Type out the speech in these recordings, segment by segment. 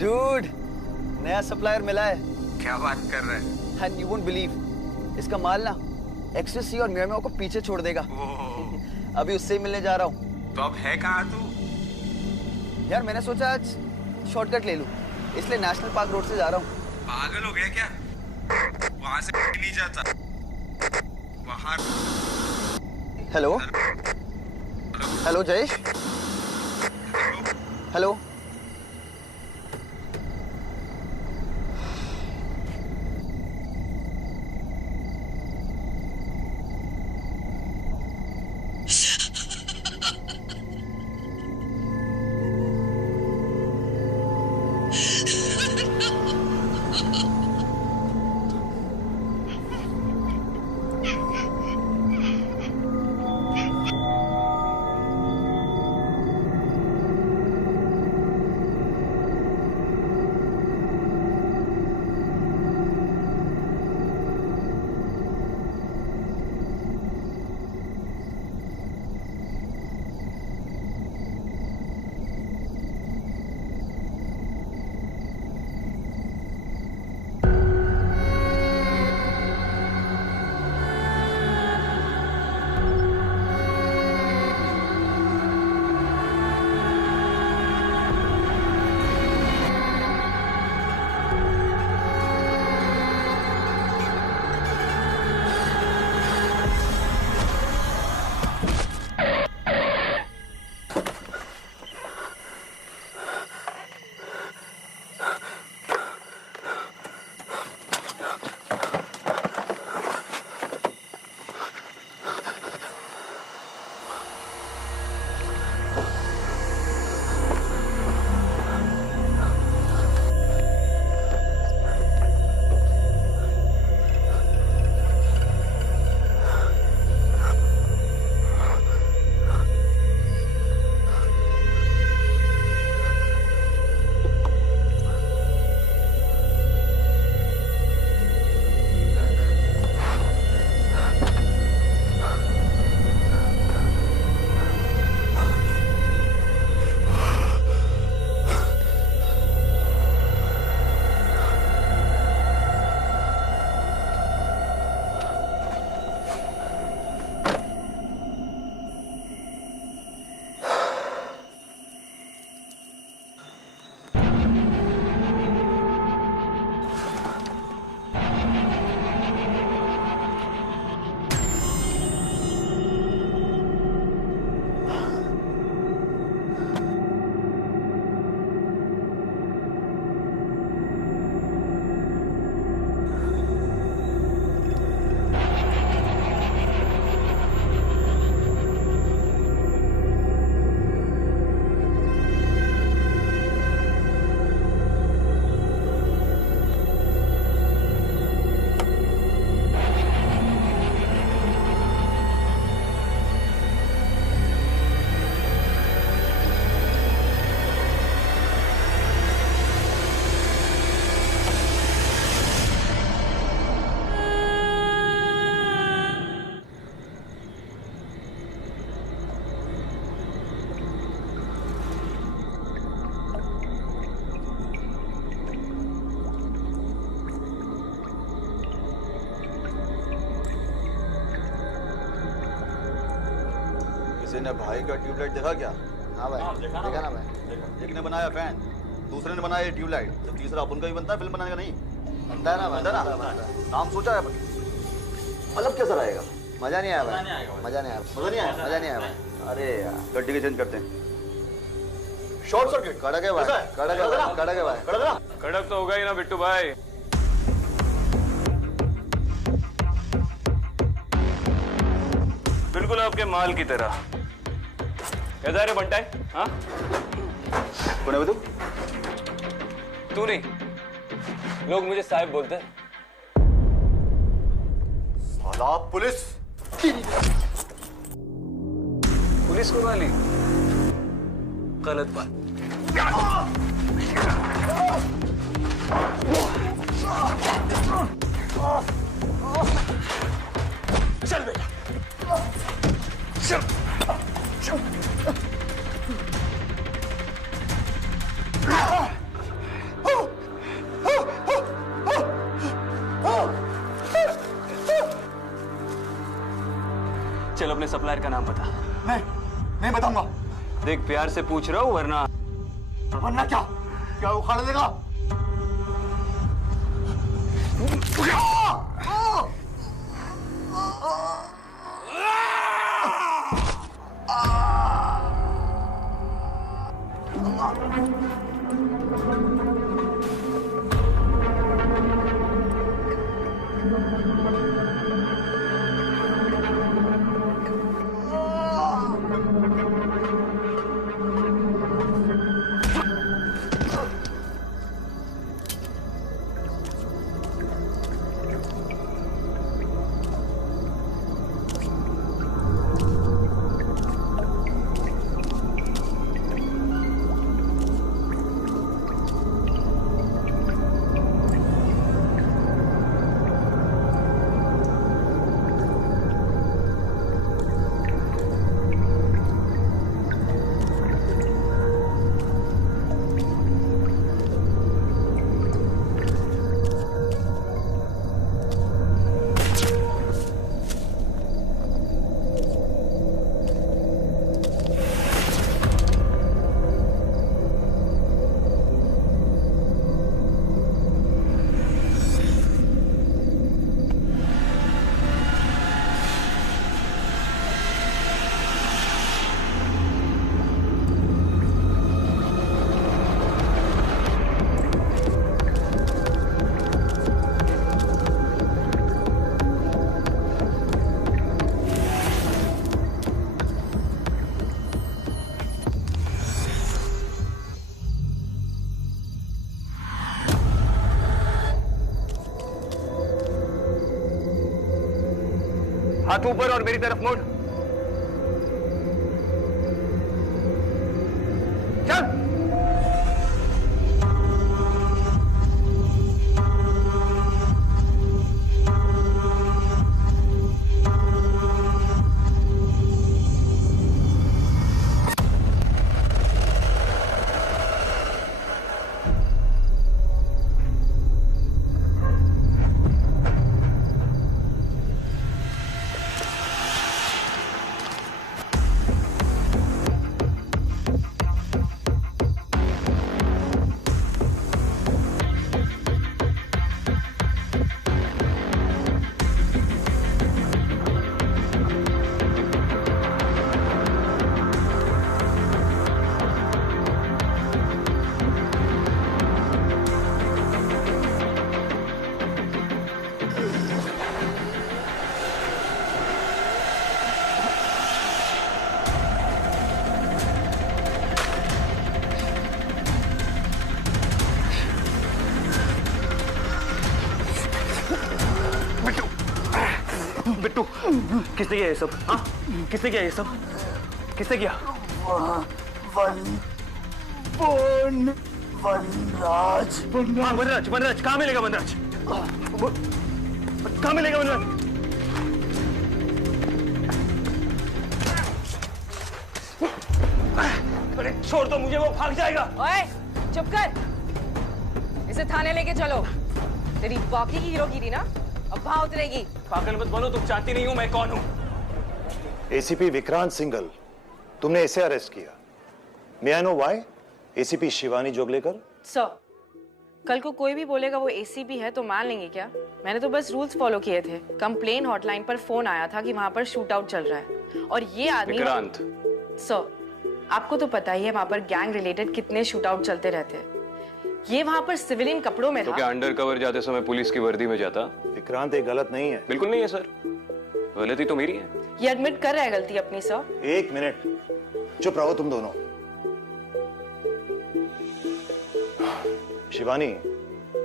Dude, नया supplier मिला है। क्या बात कर रहे हैं? एंड यू वोंट बिलीव, इसका माल ना एक्सटेसी और मियामी को पीछे छोड़ देगा। अभी उससे ही मिलने जा रहा हूँ। तो अब है कहाँ तू? यार मैंने सोचा आज शॉर्टकट ले लूँ, इसलिए नेशनल पार्क रोड से जा रहा हूँ। पागल हो गया क्या? वहाँ से नहीं जाता। वहाँ हेलो हेलो जयेश, हेलो। किसी ने भाई का ट्यूबलाइट देखा क्या? हाँ भाई, देखा ना भाई। एक ने बनाया फैन, दूसरे ने बनाया ट्यूबलाइट, तो तीसरा अपन का भी बनता है फिल्म बनाने का नहीं बनता है ना? बनता है ना? नाम सोचा है मतलब कैसा रहेगा? मजा नहीं आया भाई, मजा नहीं आया, मजा नहीं आया? मजा नहीं आया भाई। अरे यार गड्डी के चेंज करते हैं। शॉर्ट सर्किट कड़क है भाई, कड़क है भाई, कड़क है भाई। कड़क ना? कड़क तो होगा ही ना बिट्टू भाई। बिल्कुल आपके माल की तरह। कैसा रे बंटा है? हाँ? कौन है तू? तू नहीं, लोग मुझे साहिब बोलते हैं। साला पुलिस! पुलिस को गाली? गलत बात। चल बेटा, चल, चल। अपने सप्लायर का नाम बता। नहीं बताऊंगा। देख प्यार से पूछ रहा हूँ, वरना क्या क्या उखाड़ देगा? हाथ ऊपर और मेरी तरफ मोड़। चल। बिट्टू, किसने किया ये सब? हाँ, किसने किया ये सब? किसने किया? वनराज। हाँ, वनराज। वनराज कहाँ मिलेगा? वनराज कहाँ मिलेगा? वनराज अरे छोड़ दो मुझे, वो भाग जाएगा। ओए, चुप कर। इसे थाने लेके चलो। तेरी बाकी की हीरोगिरी ना अब भाव उतरेगी। पागल मत बनो, तुम जानती नहीं हो मैं कौन हूँ। एसीपी विक्रांत सिंघल, तुमने इसे अरेस्ट किया। May I know why? ACP Shivani Joglekar. Sir, कल को कोई भी बोलेगा वो एसीपी है तो मान लेंगे क्या? मैंने तो बस रूल्स फॉलो किए थे। कंप्लेन हॉटलाइन पर फोन आया था कि वहां पर शूट आउट चल रहा है और ये आदमी विक्रांत। सर, आपको तो पता ही है वहां पर गैंग रिलेटेड कितने शूट आउट चलते रहते हैं। ये वहां पर सिविलियन कपड़ों में तो था। क्या अंडर कवर जाते समय पुलिस की वर्दी में जाता? विक्रांत, ये गलत नहीं है। बिल्कुल नहीं है सर, गलती तो मेरी है। ये एडमिट कर रहा है गलती अपनी। सर एक मिनट, चुप रहो तुम दोनों। शिवानी,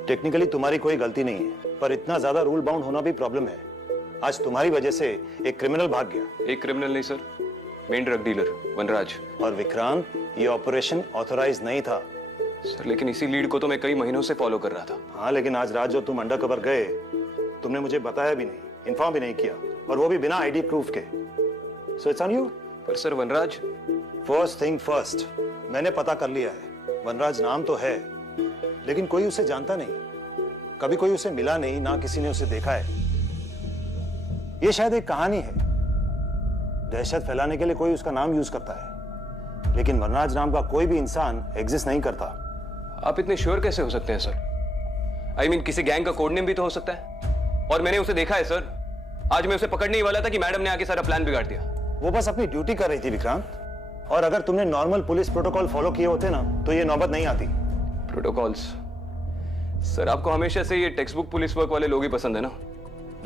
टेक्निकली तुम्हारी कोई गलती नहीं है, पर इतना ज्यादा रूल बाउंड होना भी प्रॉब्लम है। आज तुम्हारी वजह से एक क्रिमिनल भाग गया। एक क्रिमिनल नहीं सर, मेन ड्रग डीलर वनराज। और विक्रांत, ये ऑपरेशन ऑथराइज नहीं था। सर लेकिन इसी लीड को तो मैं कई महीनों से फॉलो कर रहा था। हाँ, लेकिन आज रात जो तुम अंडर कवर गए, तुमने मुझे बताया भी नहीं, इन्फॉर्म भी नहीं किया, और वो भी बिना आईडी प्रूफ के। So it's on you. पर सर वनराज। फर्स्ट थिंग फर्स्ट, मैंने पता कर लिया है। वनराज नाम तो है, लेकिन कोई उसे जानता नहीं, कभी कोई उसे मिला नहीं, ना किसी ने उसे देखा है। ये शायद एक कहानी है, दहशत फैलाने के लिए कोई उसका नाम यूज करता है, लेकिन वनराज नाम का कोई भी इंसान एग्जिस्ट नहीं करता। आप इतने श्योर कैसे हो सकते हैं सर? आई मीन किसी गैंग का कोड नेम भी तो हो सकता है, और मैंने उसे देखा है सर। आज मैं उसे पकड़ने ही वाला था कि मैडम ने आके सारा प्लान बिगाड़ दिया। वो बस अपनी ड्यूटी कर रही थी विक्रांत, और अगर तुमने नॉर्मल पुलिस प्रोटोकॉल फॉलो किए होते ना तो ये नौबत नहीं आती। प्रोटोकॉल्स? सर आपको हमेशा से ये टेक्स्ट बुक पुलिस वर्क वाले लोग ही पसंद है ना,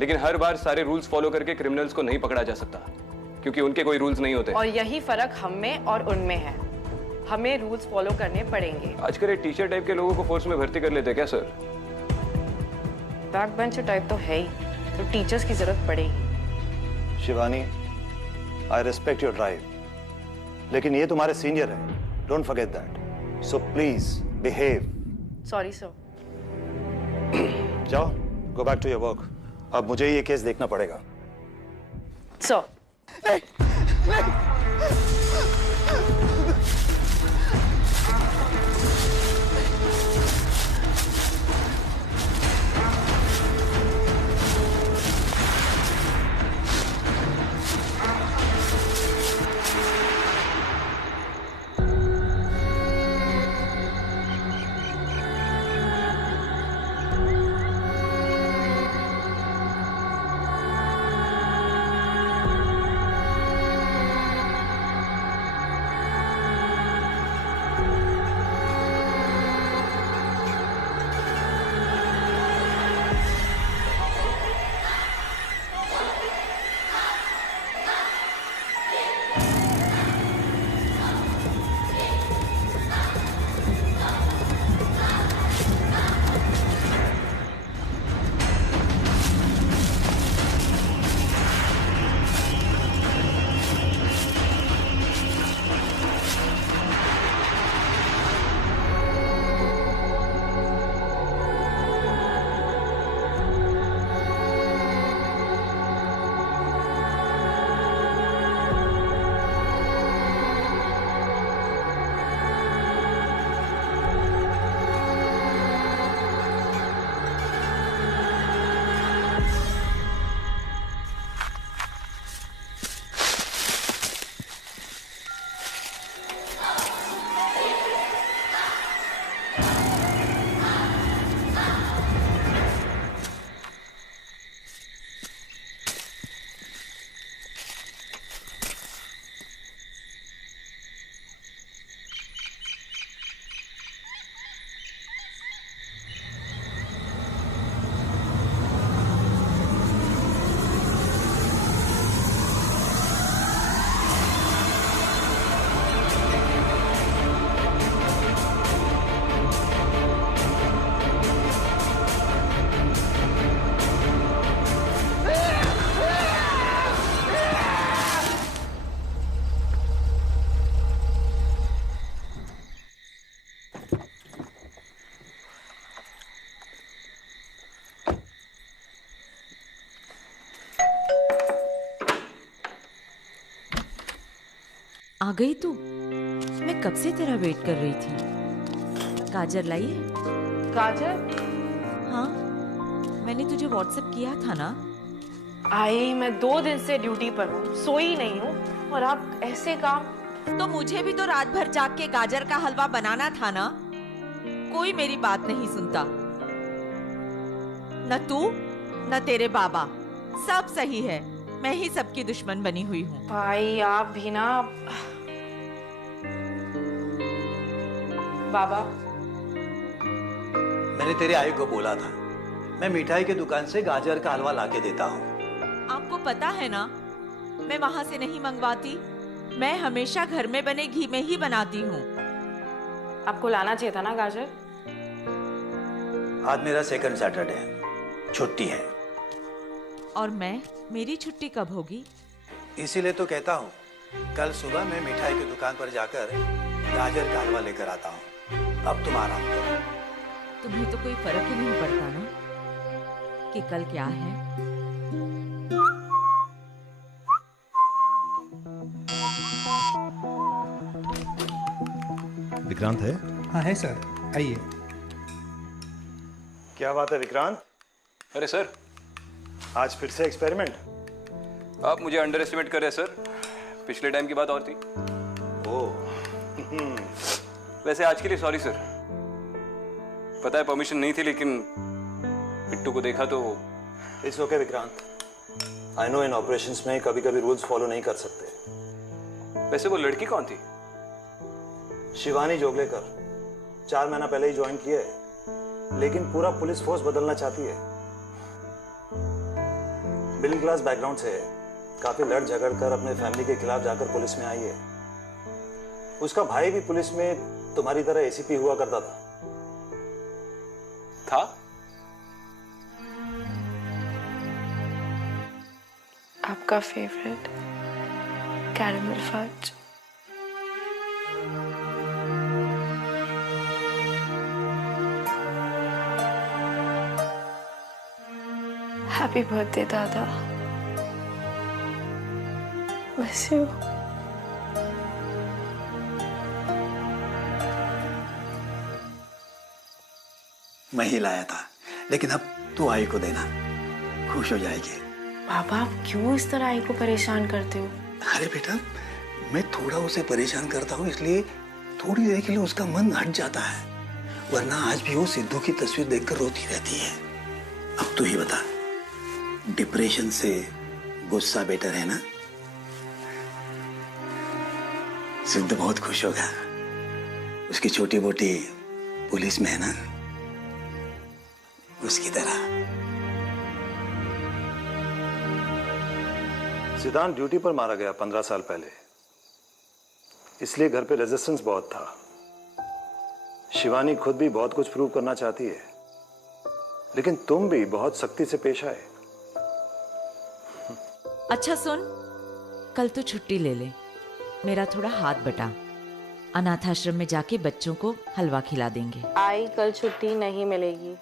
लेकिन हर बार सारे रूल्स फॉलो करके क्रिमिनल्स को नहीं पकड़ा जा सकता, क्योंकि उनके कोई रूल्स नहीं होते। और यही फर्क हम में और उनमें है, हमें रूल्स फॉलो करने पड़ेंगे। आजकल ये टीचर टाइप के लोगों को फोर्स में भर्ती कर लेते क्या सर? बैक बेंचर टाइप तो है ही, तो टीचर्स की जरूरत पड़ेगी। Shivani, I respect your drive, लेकिन ये तुम्हारे सीनियर है, don't forget that. So please behave. Sorry sir. जाओ, go back to your work. अब मुझे ये केस देखना पड़ेगा। सर आ गई तू? मैं कब से तेरा वेट कर रही थी। गाजर लाई है? गाजर? हाँ, मैंने तुझे व्हाट्सएप किया था ना। आई, मैं 2 दिन से ड्यूटी पर हूँ, सोई नहीं हूँ, और आप ऐसे काम। तो मुझे भी तो रात भर जाग के गाजर का हलवा बनाना था ना। कोई मेरी बात नहीं सुनता, न तू न तेरे बाबा। सब सही है, मैं ही सबकी दुश्मन बनी हुई हूँ। भाई आप भी ना। बाबा, मैंने तेरे आई को बोला था, मैं मिठाई की दुकान से गाजर का हलवा लाके देता हूँ। आपको पता है ना, मैं वहां से नहीं मंगवाती। मैं हमेशा घर में बने घी में ही बनाती हूँ। आपको लाना चाहिए था ना गाजर। आज मेरा सेकंड सैटरडे है, छुट्टी है। और मेरी छुट्टी कब होगी? इसीलिए तो कहता हूँ, कल सुबह मैं मिठाई की दुकान पर जाकर गाजर का हलवा लेकर आता हूँ। अब तुम आराम करो। तुम्हें तो कोई फर्क ही नहीं पड़ता ना कि कल क्या है। विक्रांत है? हाँ है सर, आइए। क्या बात है विक्रांत? अरे सर, आज फिर से एक्सपेरिमेंट? आप मुझे अंडर एस्टिमेट कर रहे हैं सर। पिछले टाइम की बात और थी। ओह वैसे आज के लिए सॉरी सर। पता है परमिशन नहीं थी, लेकिन बिट्टू को देखा तो। It's okay Vikrant, I know in operations में कभी कभी रूल्स फॉलो नहीं कर सकते। वैसे वो लड़की कौन थी? शिवानी जोगलेकर 4 महीना पहले ही ज्वाइन किया है, लेकिन पूरा पुलिस फोर्स बदलना चाहती है। मिडिल क्लास बैकग्राउंड से है, काफी लड़ झगड़ कर अपने फैमिली के खिलाफ जाकर पुलिस में आई है। उसका भाई भी पुलिस में तुम्हारी तरह एसीपी हुआ करता था? आपका favourite caramel fudge. Happy birthday दादा। Miss you. मैं ही लाया था, लेकिन अब तू आई को देना, खुश हो जाएगी। पापा आप क्यों इस तरह आई को परेशान करते हो? अरे बेटा, मैं थोड़ा उसे परेशान करता हूँ इसलिए थोड़ी देर के लिए उसका मन हट जाता है, वरना आज भी वो सिद्धू की तस्वीर देखकर रोती रहती है। अब तू ही बता, डिप्रेशन से गुस्सा बेटर है ना? सिद्धू बहुत खुश होगा, उसकी छोटी मोटी पुलिस में है ना, उसकी तरह। सिद्धांत ड्यूटी पर मारा गया 15 साल पहले, इसलिए घर पे रेजिस्टेंस बहुत था। शिवानी खुद भी बहुत कुछ प्रूव करना चाहती है, लेकिन तुम भी बहुत सख्ती से पेश आए। अच्छा सुन, कल तो छुट्टी ले ले, मेरा थोड़ा हाथ बटा। अनाथ आश्रम में जाके बच्चों को हलवा खिला देंगे। आई कल छुट्टी नहीं मिलेगी।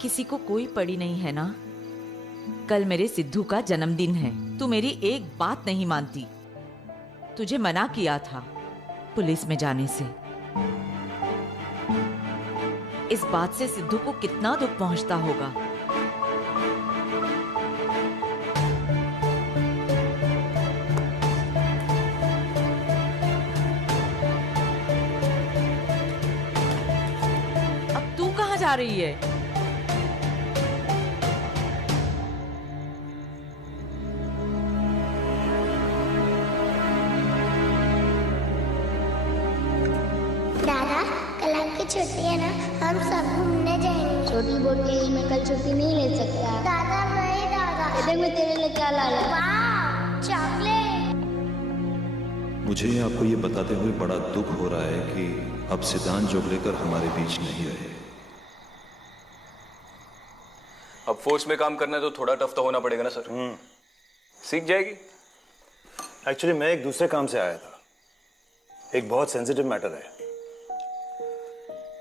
किसी को कोई पड़ी नहीं है ना? कल मेरे सिद्धू का जन्मदिन है, तू मेरी एक बात नहीं मानती। तुझे मना किया था पुलिस में जाने से। इस बात से सिद्धू को कितना दुख पहुंचता होगा। अब तू कहाँ जा रही है? दादा, कल आपकी छुट्टी है ना, हम सब घूमने जाएंगे। छोटी बोटी में कल छुट्टी नहीं ले सकता। दादा नहीं दादा, देख मैं तेरे लिए क्या ला रहा हूँ। चॉकलेट। मुझे आपको ये बताते हुए बड़ा दुख हो रहा है कि अब सिद्धांत जोगलेकर हमारे बीच नहीं रहे। अब फोर्स में काम करना है तो थोड़ा टफ तो होना पड़ेगा ना सर। सीख जाएगी। एक्चुअली मैं एक दूसरे काम से आया था, एक बहुत सेंसिटिव मैटर है।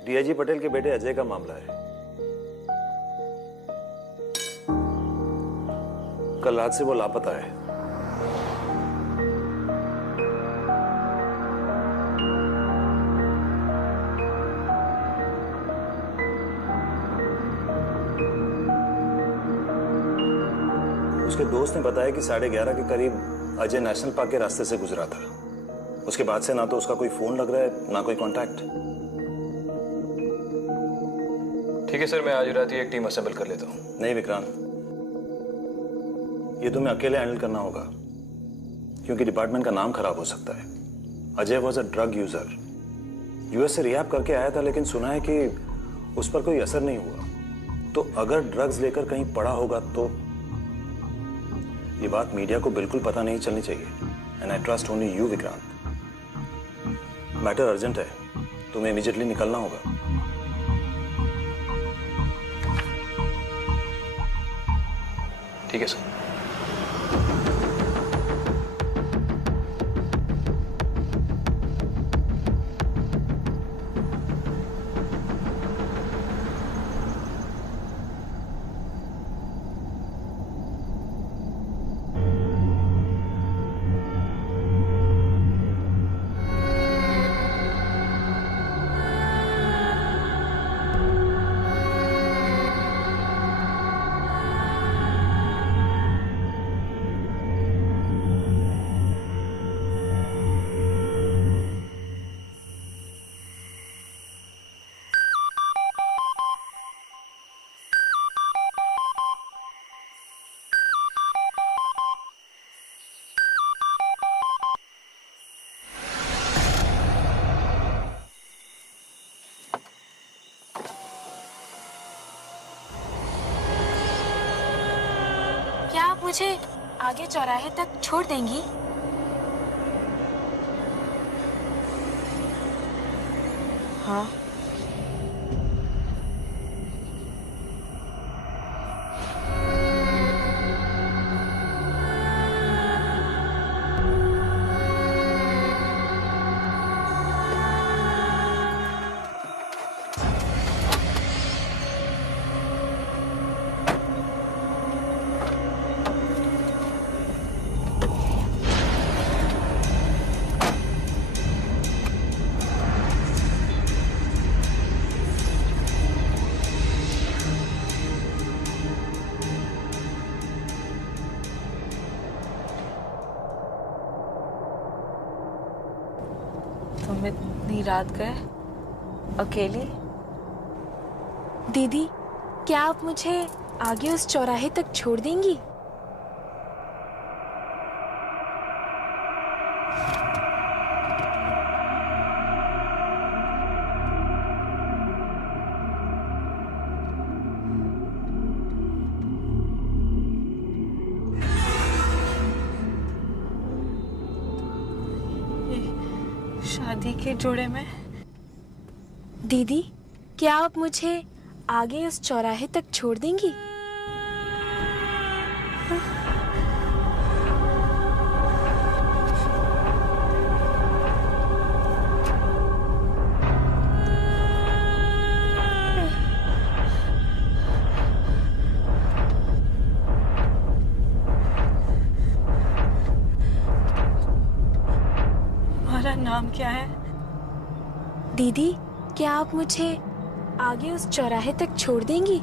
डीआईजी पटेल के बेटे अजय का मामला है। कल रात से वो लापता है। उसके दोस्त ने बताया कि 11:30 के करीब अजय नेशनल पार्क के रास्ते से गुजरा था। उसके बाद से ना तो उसका कोई फोन लग रहा है, ना कोई कांटेक्ट। ठीक है सर, मैं आज रात ही एक टीम असेंबल कर लेता हूँ। नहीं विक्रांत, ये तुम्हें अकेले हैंडल करना होगा, क्योंकि डिपार्टमेंट का नाम खराब हो सकता है। Ajay was a drug user, US से रिहैब करके आया था, लेकिन सुना है कि उस पर कोई असर नहीं हुआ। तो अगर ड्रग्स लेकर कहीं पड़ा होगा तो ये बात मीडिया को बिल्कुल पता नहीं चलनी चाहिए। And I trust only you Vikrant. Matter urgent है, तुम्हें इमीडिएटली निकलना होगा। ठीक है सर। मुझे आगे चौराहे तक छोड़ देंगी? हाँ। तुम इतनी रात गए अकेली? दीदी, क्या आप मुझे आगे उस चौराहे तक छोड़ देंगी? शादी के जोड़े में। दीदी, क्या आप मुझे आगे उस चौराहे तक छोड़ देंगी? तुम्हारा नाम क्या है? दीदी, क्या आप मुझे आगे उस चौराहे तक छोड़ देंगी?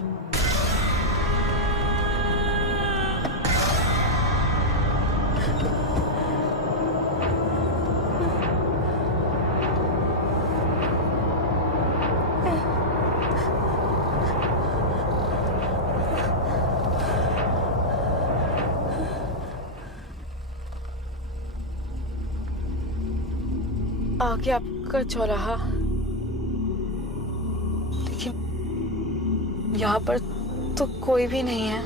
आगे आपका चौराहा, लेकिन यहाँ पर तो कोई भी नहीं है।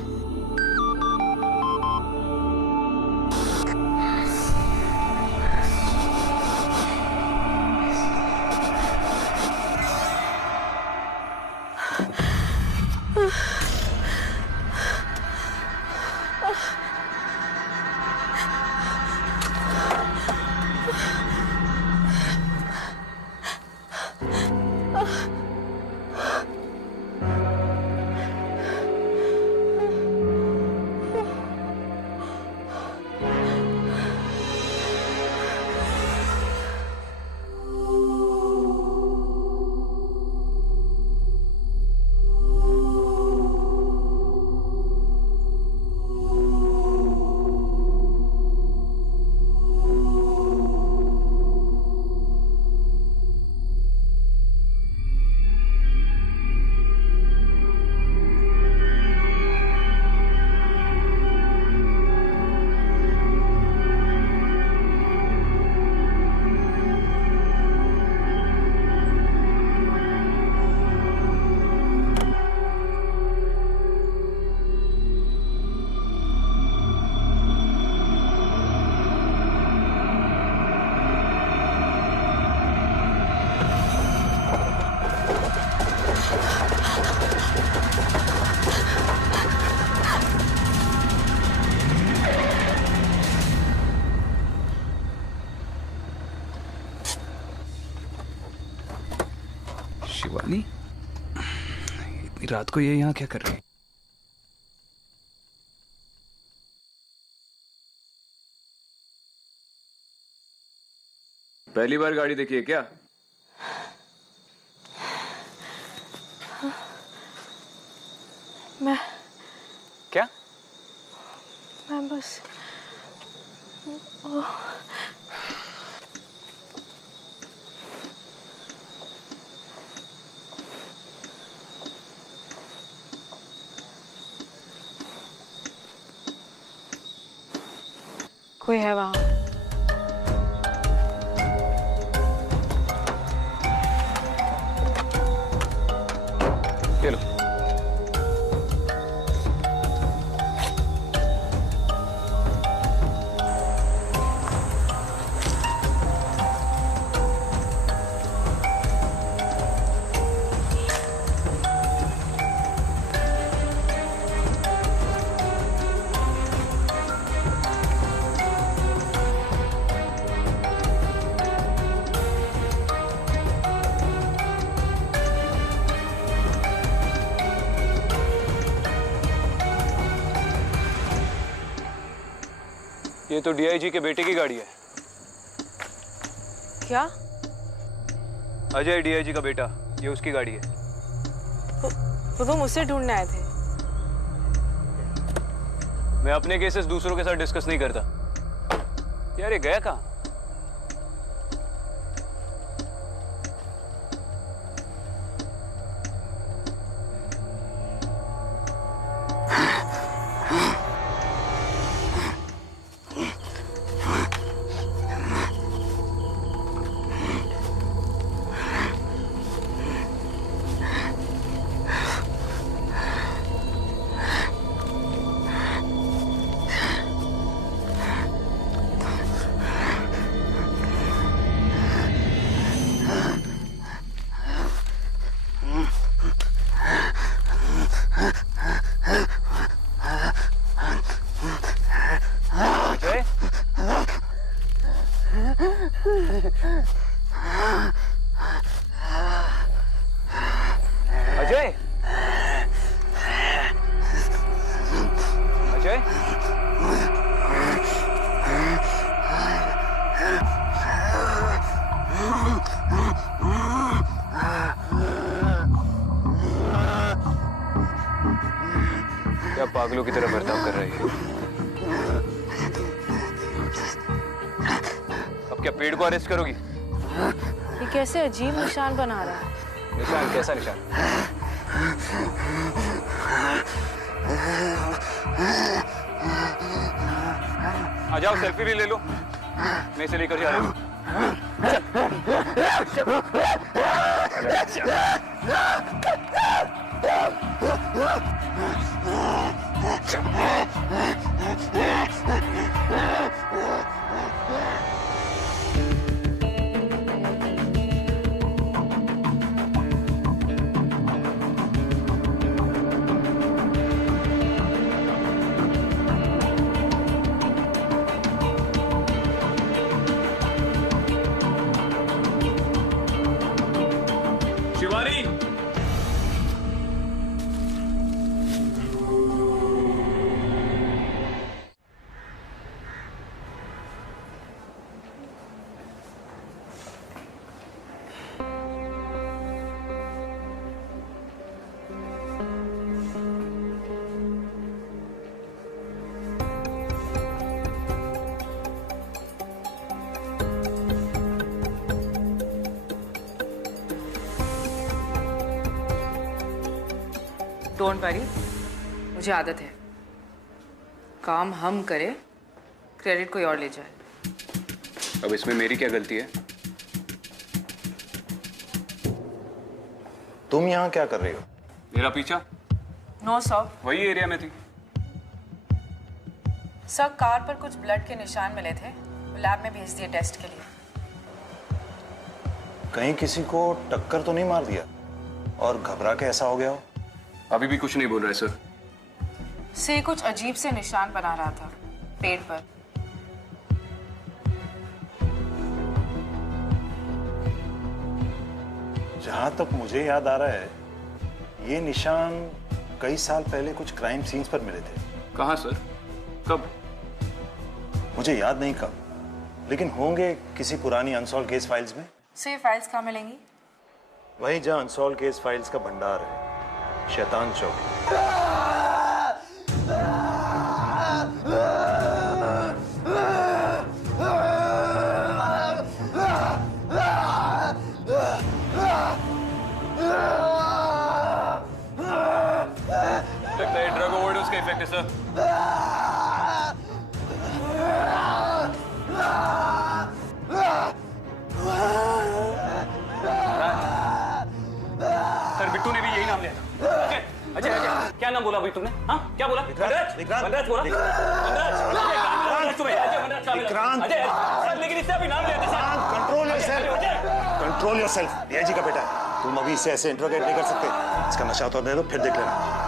शिवानी, इतनी रात को ये यहाँ क्या कर रही है? पहली बार गाड़ी देखी है क्या? मैं क्या? मैं बस कोई है वहाँ? ये लो। ये तो डीआईजी के बेटे की गाड़ी है। क्या? अजय डीआईजी का बेटा, ये उसकी गाड़ी है। तो तुम मुझसे ढूंढने आए थे? मैं अपने केसेस दूसरों के साथ डिस्कस नहीं करता। यार ये गया कहाँ? अजय, अजय, क्या पागलों की तरह बर्ताव कर रही है? अब क्या पेड़ को अरेस्ट करोगी? ये कैसे अजीब निशान बना रहा है? निशान? कैसा निशान? आ जाओ, सेल्फी भी ले लो। मैं इसे लेकर जा रहा हूँ। शिवानी, डोंट वरी, मुझे आदत है। काम हम करें, क्रेडिट कोई और ले जाए। अब इसमें मेरी क्या गलती है? तुम यहाँ क्या कर रही हो? मेरा पीछा? No sir. वही एरिया में थी। सर, कार पर कुछ ब्लड के निशान मिले थे, लैब में भेज दिए टेस्ट के लिए। कहीं किसी को टक्कर तो नहीं मार दिया और घबरा के ऐसा हो गया हो? अभी भी कुछ नहीं बोल रहा है सर। से कुछ अजीब से निशान बना रहा था पेड़ पर। जहां तक मुझे याद आ रहा है, ये निशान कई साल पहले कुछ क्राइम सीन्स पर मिले थे। कहाँ सर? कब? मुझे याद नहीं कब, लेकिन होंगे किसी पुरानी अनसॉल्व केस फाइल्स में। से फाइल्स कहाँ मिलेंगी? वहीं जहां अनसॉल्व केस फाइल्स का भंडार है, शैतान चौक। लगता है ड्रग ओवरडोज का इफेक्ट है सर। सर, बिट्टू ने भी यही नाम लिया था। अजय, अजय, क्या नाम बोला अभी तुमने? हाँ, क्या बोला? वनराज बोला? विक्रांत, लेकिन इससे अभी नाम लिया था sir. Control yourself, control yourself. DIG का बेटा है, तुम अभी इससे ऐसे इंटरोगेट नहीं कर सकते। इसका नशा उतार दे दो, फिर देख लेना।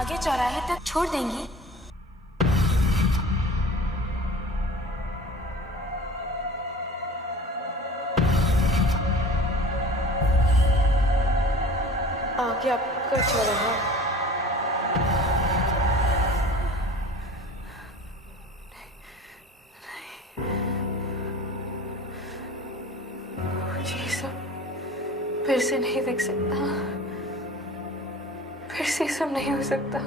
आगे चौराहे तक छोड़ देंगी? आगे आपका चौराहा। ये सब फिर से नहीं देख सकता, फिर से सब नहीं हो सकता।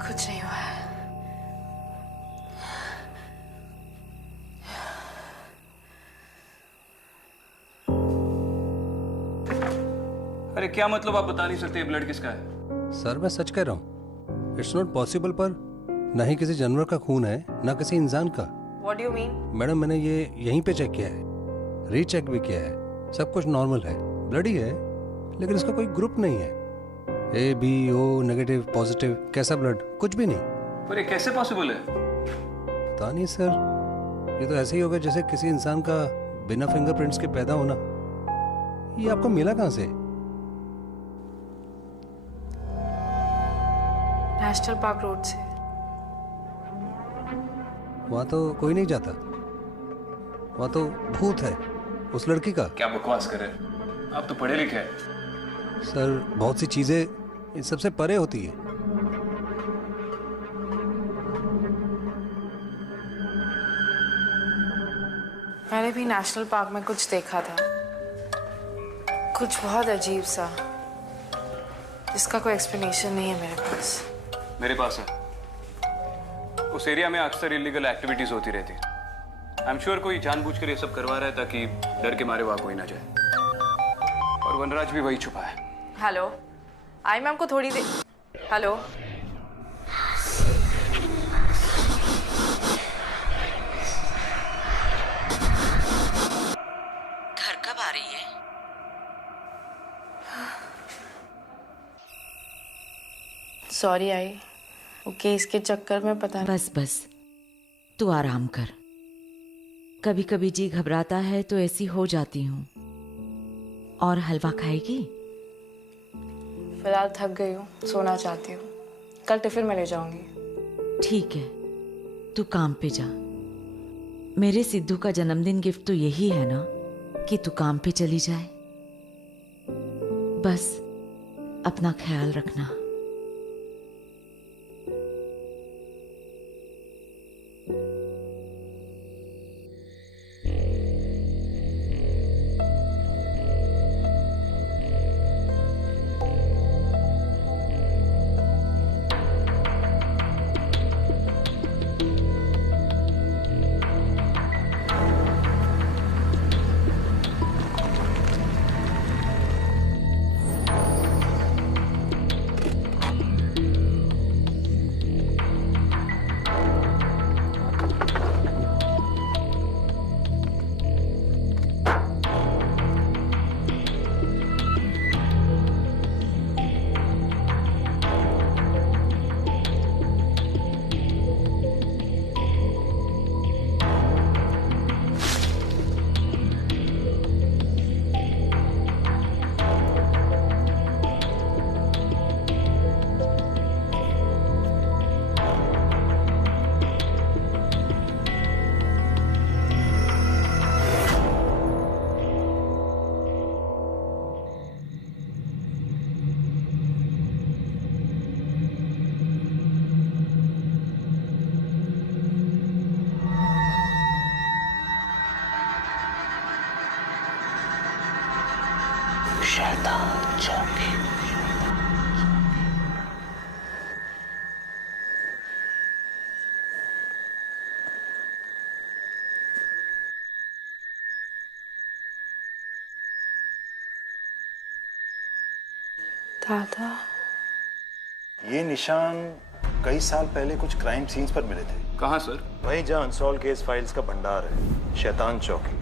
कुछ नहीं हुआ है। अरे क्या मतलब, आप बता नहीं सकते ये ब्लड किसका है? सर मैं सच कह रहा हूँ, इट्स नॉट पॉसिबल, पर ना ही किसी जानवर का खून है ना किसी इंसान का। What do you mean? Madam मैंने ये यहीं पे चेक किया है, रीचेक भी किया है, सब कुछ नॉर्मल है, ब्लड ही है, लेकिन इसका कोई ग्रुप नहीं है। A B O negative positive कैसा ब्लड, कुछ भी नहीं। पर ये कैसे पॉसिबल है? पता नहीं सर, ये तो ऐसे ही होगा जैसे किसी इंसान का बिना फिंगरप्रिंट्स के पैदा होना। ये आपको मिला कहाँ से? नेशनल पार्क रोड से। वहाँ तो कोई नहीं जाता, वहाँ तो भूत है उस लड़की का। क्या बकवास कर रहे हैं? आप तो पढ़े लिखे हैं। सर बहुत सी चीजें इन सबसे परे होती है। मैंने भी नेशनल पार्क में कुछ देखा था, कुछ बहुत अजीब सा, जिसका कोई एक्सप्लेनेशन नहीं है मेरे पास। मेरे पास है। उस एरिया में अक्सर इलीगल एक्टिविटीज होती रहती है। आई एम श्योर कोई जानबूझकर ये सब करवा रहा है ताकि डर के मारे वहां कोई ना जाए। और वनराज भी वही छुपा है। हेलो, आई मैम को थोड़ी देर। हेलो, घर कब आ रही है? सॉरी आई, वो केस के चक्कर में पता नहीं। बस बस, तू आराम कर। कभी कभी जी घबराता है तो ऐसी हो जाती हूँ। और हलवा खाएगी? फिलहाल थक गई हूँ, सोना चाहती हूँ। कल टिफिन में ले जाऊंगी। ठीक है, तू काम पे जा। मेरे सिद्धू का जन्मदिन गिफ्ट तो यही है ना कि तू काम पे चली जाए। बस अपना ख्याल रखना। शैतान चौकी। दादा, ये निशान कई साल पहले कुछ क्राइम सीन्स पर मिले थे। कहाँ सर? वहीं जहाँ अनसॉल्व केस फाइल्स का भंडार है, शैतान चौकी।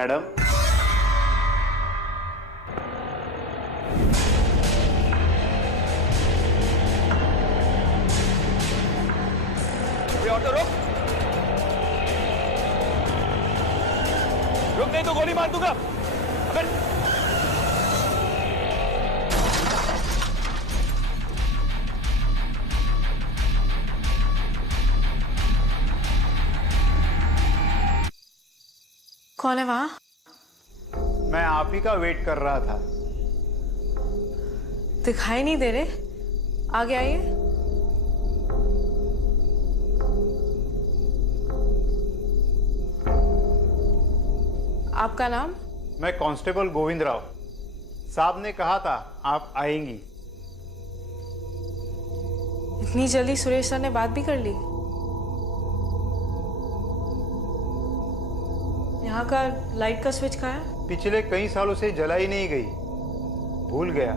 मैडम। ऑटो रुक, रुक नहीं तो गोली मार दूंगा। अगर कौन है वहां? मैं आप ही का वेट कर रहा था। दिखाई नहीं दे रहे, आगे आइए। आपका नाम? मैं कांस्टेबल गोविंद राव। साहब ने कहा था आप आएंगी। इतनी जल्दी सुरेश सर ने बात भी कर ली? यहाँ का लाइट का स्विच कहाँ है? पिछले कई सालों से जलाई नहीं गई, भूल गया।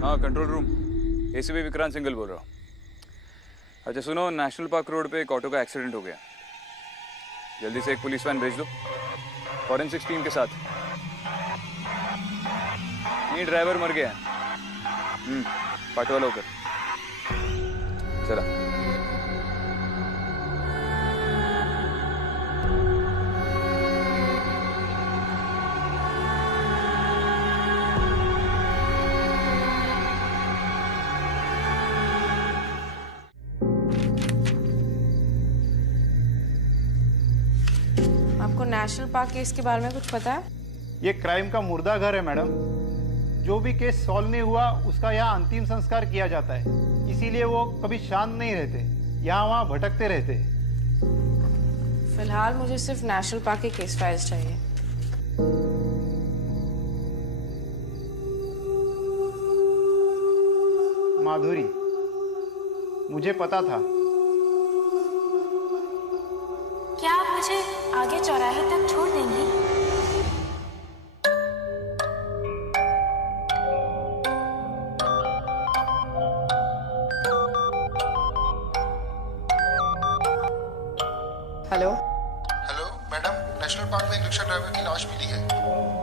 हाँ, control room, ACP Vikrant Singhal बोल रहा हूँ। अच्छा सुनो, नेशनल पार्क रोड पे एक ऑटो का एक्सीडेंट हो गया। जल्दी से एक पुलिस वैन भेज दो फॉरेंसिक्स टीम के साथ। नहीं, ड्राइवर मर गया है। पाटवाला होकर चला। आपको नेशनल पार्क केस के बारे में कुछ पता है? ये क्राइम का मुर्दा घर है मैडम। जो भी केस सॉल्व नहीं हुआ उसका यहाँ अंतिम संस्कार किया जाता है, इसीलिए वो कभी शांत नहीं रहते, यहाँ वहाँ भटकते रहते। फिलहाल मुझे सिर्फ नेशनल पार्क के केस फाइल्स चाहिए। माधुरी, मुझे पता था। क्या आप मुझे आगे चौराहे तक छोड़ देंगी? Hello hello madam, national park में एक रिक्शा ड्राइवर की लाश मिली है।